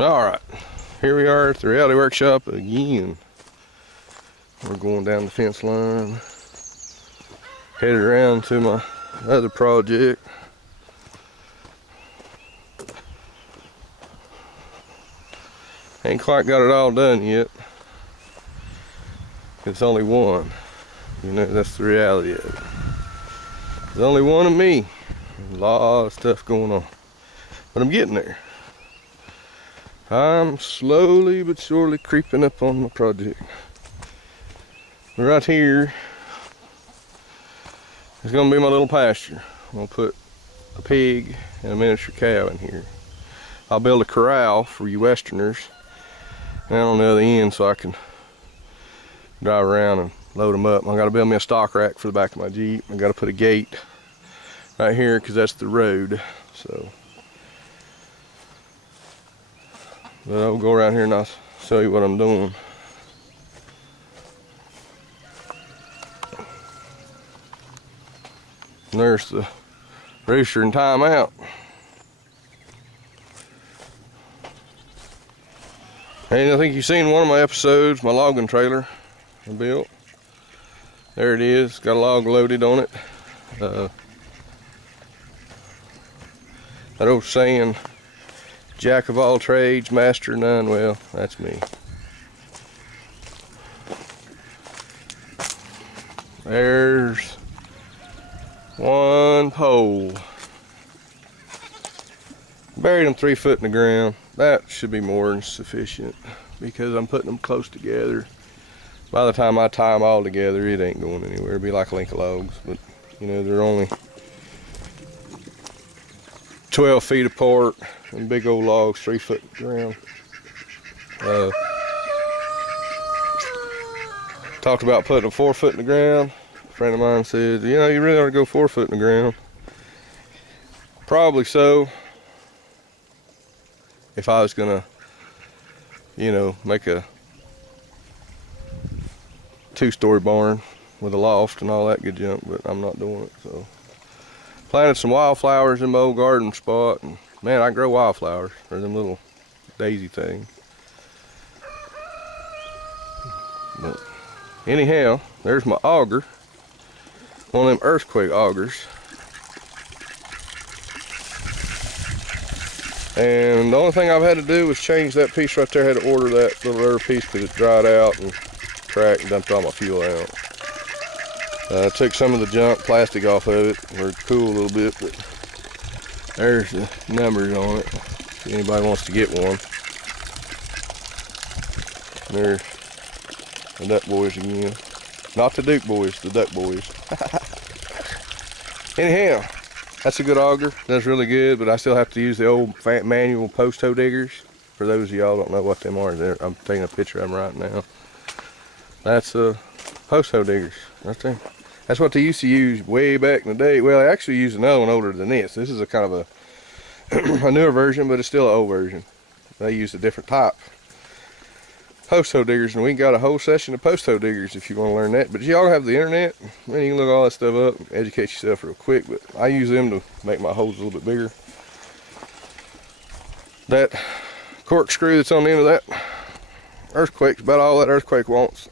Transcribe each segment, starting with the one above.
Alright, here we are at the Reality Workshop again. We're going down the fence line, headed around to my other project. Ain't quite got it all done yet. It's only one. You know, that's the reality of it. There's only one of me. A lot of stuff going on. But I'm getting there. I'm slowly but surely creeping up on my project. Right here is going to be my little pasture. I'm going to put a pig and a miniature cow in here. I'll build a corral for you Westerners down on the other end so I can drive around and load them up. I got to build me a stock rack for the back of my Jeep. I got to put a gate right here because that's the road. So, but I'll go around here and I'll show you what I'm doing. And there's the rooster in timeout. And I think you've seen one of my episodes, my logging trailer I built. There it is, got a log loaded on it. That old saying, jack of all trades, master of none, well, that's me. There's one pole. Buried them 3 foot in the ground. That should be more than sufficient because I'm putting them close together. By the time I tie them all together, it ain't going anywhere. It'll be like a link of logs, but you know, they're only 12 feet apart and big old logs 3 foot in the ground. Talked about putting them 4 foot in the ground. A friend of mine said, you know, you really ought to go 4 foot in the ground. Probably so. If I was gonna, you know, make a 2-story barn with a loft and all that good junk, but I'm not doing it. So planted some wildflowers in my old garden spot, and man, I grow wildflowers. They're them little daisy things. But anyhow, there's my auger, one of them earthquake augers. And the only thing I've had to do was change that piece right there. I had to order that little other piece because it dried out and cracked and dumped all my fuel out. I took some of the junk plastic off of it, or cool a little bit, but there's the numbers on it if anybody wants to get one. There's the Duck Boys again. Not the Duke Boys, the Duck Boys. Anyhow, that's a good auger. That's really good, but I still have to use the old manual post hoe diggers. For those of y'all don't know what them are, I'm taking a picture of them right now. That's post hoe diggers right there. That's what they used to use way back in the day. Well, I actually used another one older than this. This is a kind of a newer version, but it's still an old version. They used a different type post hoe diggers, and we got a whole session of post hoe diggers if you want to learn that. But y'all have the internet, man, you can look all that stuff up and educate yourself real quick. But I use them to make my holes a little bit bigger. That corkscrew that's on the end of that earthquake's about all that earthquake wants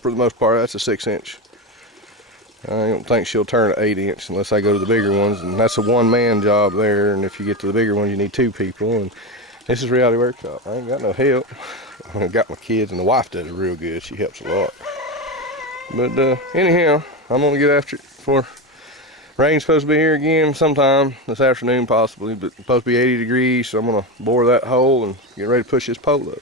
for the most part. That's a 6-inch. I don't think she'll turn an 8-inch unless I go to the bigger ones, and that's a one-man job there. And if you get to the bigger ones, you need 2 people. And this is Reality Workshop. I ain't got no help. I got my kids, and the wife does it real good. She helps a lot. But anyhow, I'm gonna get after it before rain's supposed to be here again sometime this afternoon, possibly. But it's supposed to be 80 degrees, so I'm gonna bore that hole and get ready to push this pole up.